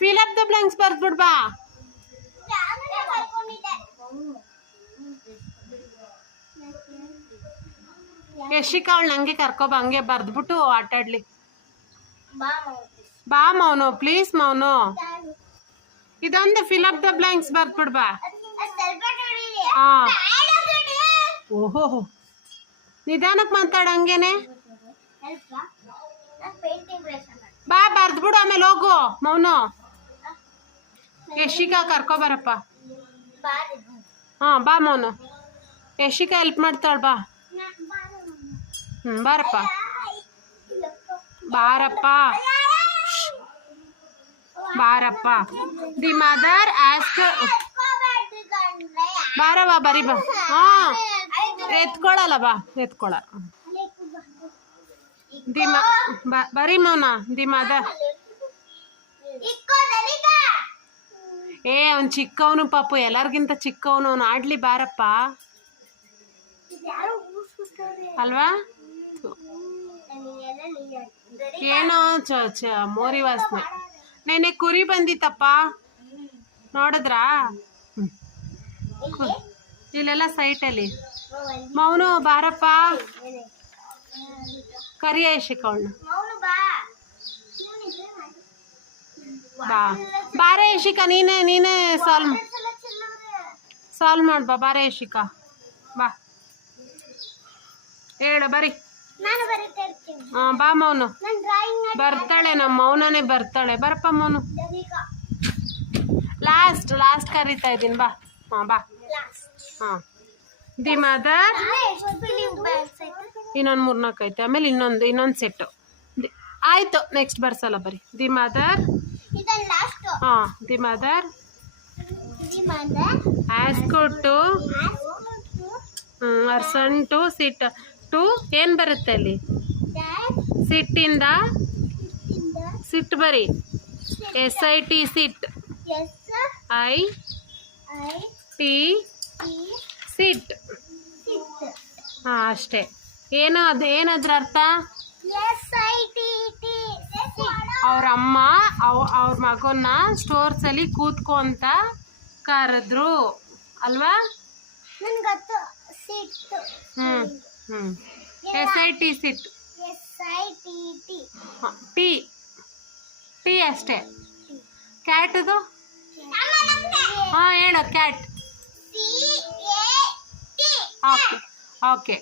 fill up the blanks ಬರ್ದ್ಬಿಡ್ ಬಾ. ಯಶಿಕಾ ಅವಳು ನಂಗೆ ಕರ್ಕೊಬ, ಹಂಗೆ ಬರ್ದ್ಬಿಟ್ಟು ಆಟಾಡ್ಲಿ. ಬಾ ಮೌನು, ಪ್ಲೀಸ್ ಮೌನು. ಇದೊಂದು ಫಿಲ್ ಅಪ್ ದ ಬ್ಲಾಂಕ್ಸ್ ಬರ್ದ್ಬಿಡ್ ಬಾ. ಹಾ, ಓಹೋ ನಿಧಾನಕ್ಕೆ ಮಾತಾಡ, ಹಂಗೇನೆ ಬಾ, ಬರ್ದ್ಬಿಡು ಆಮೇಲೆ ಹೋಗು ಮೌನು. ಯಶಿಕಾ ಕರ್ಕೊಬರಪ್ಪ. ಹಾ ಬಾ ಮೌನು, ಯಶಿಕಾ ಹೆಲ್ಪ್ ಮಾಡ್ತಾಳ ಬಾ. ಬಾರಪ್ಪ ಬಾರಪ್ಪ ಬಾರಪ್ಪ. ದಿ ಮದರ್ ಆಸ್ಕ್, ಬಾರವಾ ಬರಿ ಬಾ. ಹಾ ಎತ್ಕೊಳಲ್ಲ ಬಾ, ಎತ್ಕೊಳ. ಬರಿ ಮೌನ. ದಿ ಮದರ್, ಅವ್ನು ಚಿಕ್ಕವನು ಪಾಪು, ಎಲ್ಲರಿಗಿಂತ ಚಿಕ್ಕವನು ಅವನು. ಆಡ್ಲಿ ಬಾರಪ್ಪ ಅಲ್ವಾ. ಏನೋ ಮೋರಿ ವಾಸನೆ. ನೆನೆ ಕುರಿ ಬಂದಿತ್ತಪ್ಪ, ನೋಡಿದ್ರಾ? ಇಲ್ಲೆಲ್ಲ ಸೈಟಲ್ಲಿ. ಮೌನು ಬಾರಪ್ಪ, ಕರಿಯ ಯಶಿಕವಣ್ಣ. ಬಾ ಬಾರೆ ಯಶಿಕಾ, ನೀನೇ ಸಾಲ್ವ್ ಮಾಡ್ಬಾ. ಬಾರೆ ಯಶಿಕಾ ಬಾ, ಹೇಳ ಬರಿ. ಹಾ ಬಾ ಮೌನು, ಬರ್ತಾಳೆ ನಮ್ಮ ಮೌನನೇ ಬರ್ತಾಳೆ. ಬರಪ್ಪ ಮೌನು, ಲಾಸ್ಟ್ ಕರಿತಾ ಇದ್ದೀನಿ ಬಾ. ಹಾ ಬಾ. ಹಾ ದಿ ಮದರ್, ಇನ್ನೊಂದು 3-4 ಐತೆ, ಆಮೇಲೆ ಇನ್ನೊಂದು ಸೆಟ್ಟು ಆಯ್ತು. ನೆಕ್ಸ್ಟ್ ಬರ್ಸಲ್ಲ ಬರಿ. ದಿ ಮದರ್, ಹಾ the mother ask to her son to sit to, ಏನು ಬರುತ್ತೆ ಅಲ್ಲಿ? ಸಿಟ್ಟಿಂದ ಸಿಟ್ ಬರಿ. SIT ಸಿಟ್, IT ಸಿಟ್. ಹಾ ಅಷ್ಟೇ. ಏನಾದ್ರ ಅರ್ಥ? ಅವ್ರ ಅಮ್ಮ ಅವ್ರ ಮಗನ್ನ ಸ್ಟೋರ್ಸಲ್ಲಿ ಕೂತ್ಕೊ ಅಂತ ಕರೆದ್ರು ಅಲ್ವಾ? SIT ಸಿಟ್. ಟಿ ಅಷ್ಟೇ. ಕ್ಯಾಟದು? ಹಾ ಹೇಳು, ಕ್ಯಾಟ್. ಓಕೆ.